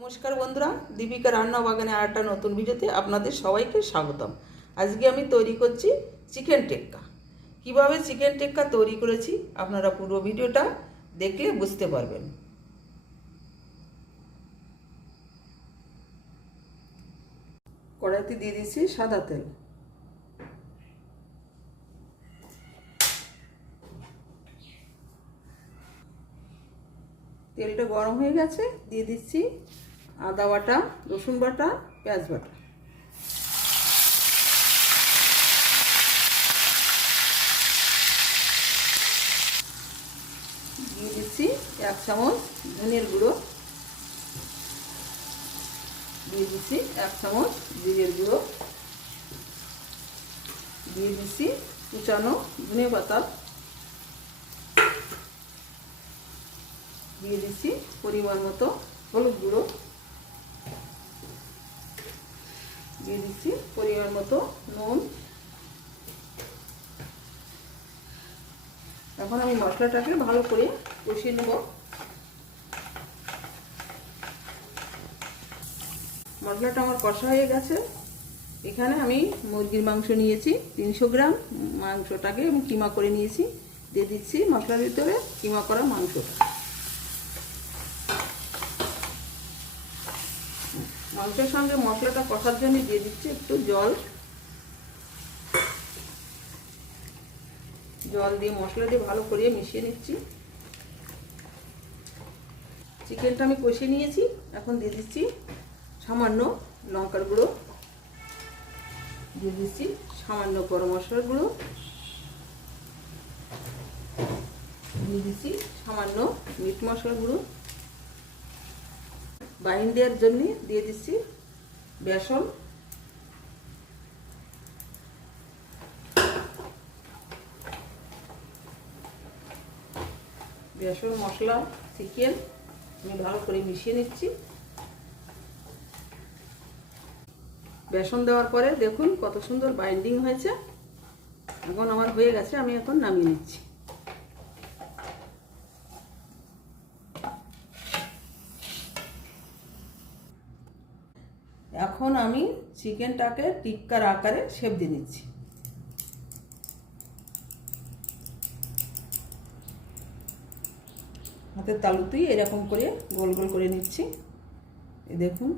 নমস্কার বন্ধুরা, দীপিকা রান্না বাগানে আর একটা নতুন ভিডিওতে আপনাদের সবাইকে স্বাগতম। আজকে আমি তৈরি করছি চিকেন টেক্কা। কীভাবে চিকেন টেক্কা তৈরি করেছি আপনারা পুরো ভিডিওটা দেখলে বুঝতে পারবেন। কড়াইতে দিয়ে দিচ্ছি সাদা তেল। তেলটা গরম হয়ে গেছে, দিয়ে দিচ্ছি আদা বাটা, রসুন বাটা, পেঁয়াজ বাটা। দিয়ে দিচ্ছি এক চামচ ধনের গুঁড়ো। দিয়ে দিচ্ছি এক চামচ জিরের গুঁড়ো। দিয়ে দিচ্ছি কুচানো ধনে পাতা। দিয়ে দিচ্ছি পরিমাণ মতো হলুদ গুঁড়ো। দিয়ে দিচ্ছি পরিমাণ মতো নুন। এখন আমি মশলাটাকে ভালো করে কষিয়ে নেব। মশলাটা আমার কষা হয়ে গেছে। এখানে আমি মুরগির মাংস নিয়েছি তিনশো গ্রাম। মাংসটাকে আমি কিমা করে নিয়েছি। দিয়ে দিচ্ছি মশলার ভিতরে কিমা করা মাংসটা। মাংসের সঙ্গে মশলাটা কষার জন্য দিয়ে দিচ্ছি একটু জল। জল দিয়ে মশলা দিয়ে ভালো করে মিশিয়ে নিচ্ছি। চিকেনটা আমি কষিয়ে নিয়েছি, এখন দিয়ে দিচ্ছি সামান্য লঙ্কার গুঁড়ো। দিয়ে দিচ্ছি সামান্য গরম মশলার গুঁড়ো। দিয়ে দিচ্ছি সামান্য মিট মশলার গুঁড়ো। বাইন দেওয়ার জন্য দিয়ে দিচ্ছি বেসন। বেসন, মশলা, চিকেন আমি ভালো করে মিশিয়ে নিচ্ছি। বেসন দেওয়ার পরে দেখুন কত সুন্দর বাইন্ডিং হয়েছে। এখন আমার হয়ে গেছে, আমি এখন নামিয়ে নিচ্ছি এখন আমি চিকেনটাকে টিক্কার আকারে শেপ দিয়ে নিচ্ছি হাতের তালুতেই এরকম করে গোল গোল করে নিচ্ছি। দেখুন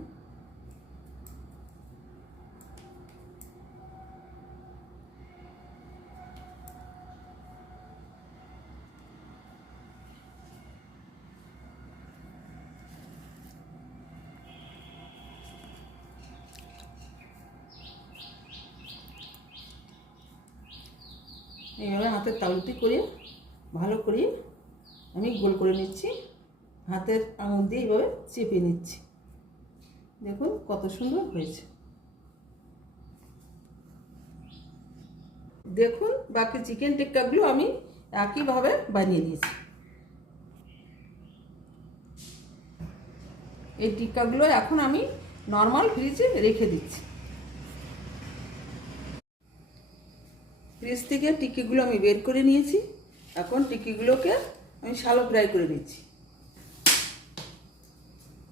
এইভাবে হাতের তালুতি করে ভালো করে আমি গোল করে নিচ্ছি। হাতের আঙুল দিয়ে এইভাবে চেপে নিচ্ছি। দেখুন কত সুন্দর হয়েছে। দেখুন বাকি চিকেন টিক্কাগুলো আমি একইভাবে বানিয়ে নিয়েছি। এই টিক্কাগুলো এখন আমি নর্মাল ফ্রিজে রেখে দিচ্ছি। ফ্রিজ থেকে টিকিগুলো আমি বের করে নিয়েছি। এখন টিকিগুলোকে আমি শালো ফ্রাই করে নিচ্ছি।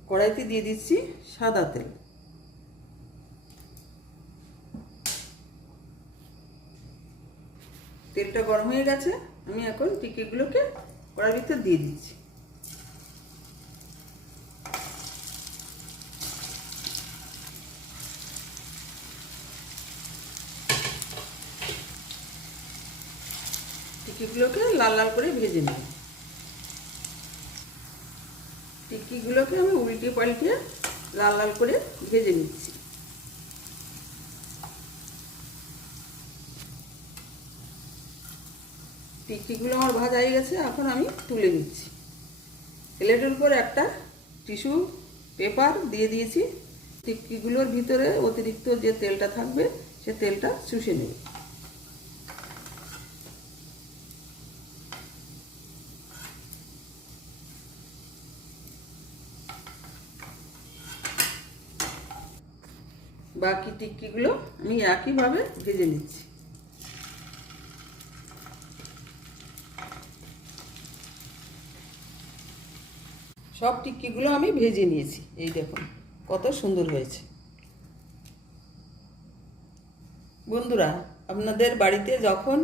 কড়াইতে দিয়ে দিচ্ছি সাদা তেল। তেলটা গরম হয়ে গেছে, আমি এখন টিকিগুলোকে কড়ার ভিতরে দিয়ে দিচ্ছি। টিকিগুলোকে লাল লাল করে ভেজে নিই। টিকিগুলোকে আমি উল্টে পাল্টে লাল লাল করে ভেজে নিচ্ছি। টিকিগুলো আমার ভাজা হয়ে গেছে, এখন আমি তুলে নিচ্ছি। প্লেটের উপর একটা টিস্যু পেপার দিয়ে দিয়েছি। টিকিগুলোর ভিতরে অতিরিক্ত যে তেলটা থাকবে, সে তেলটা চুষে নেবে। বাকি টিক্কিগুলো আমি একইভাবে ভেজে নিচ্ছি। সব টিক্কিগুলো আমি ভেজে নিয়েছি। এই দেখুন, কত সুন্দর হয়েছে। বন্ধুরা, আপনাদের বাড়িতে যখন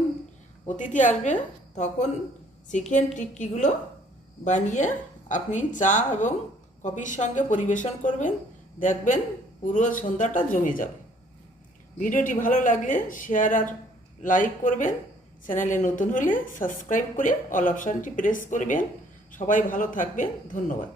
অতিথি আসবে, তখন চিকেন টিক্কিগুলো বানিয়ে আপনি চা এবং কফির সঙ্গে পরিবেশন করবেন, দেখবেন পুরো সন্ধ্যাটা জমে যাবে। ভিডিওটি ভালো লাগলে শেয়ার আর লাইক করবেন। চ্যানেলে নতুন হলে সাবস্ক্রাইব করে অল অপশানটি প্রেস করবেন। সবাই ভালো থাকবেন। ধন্যবাদ।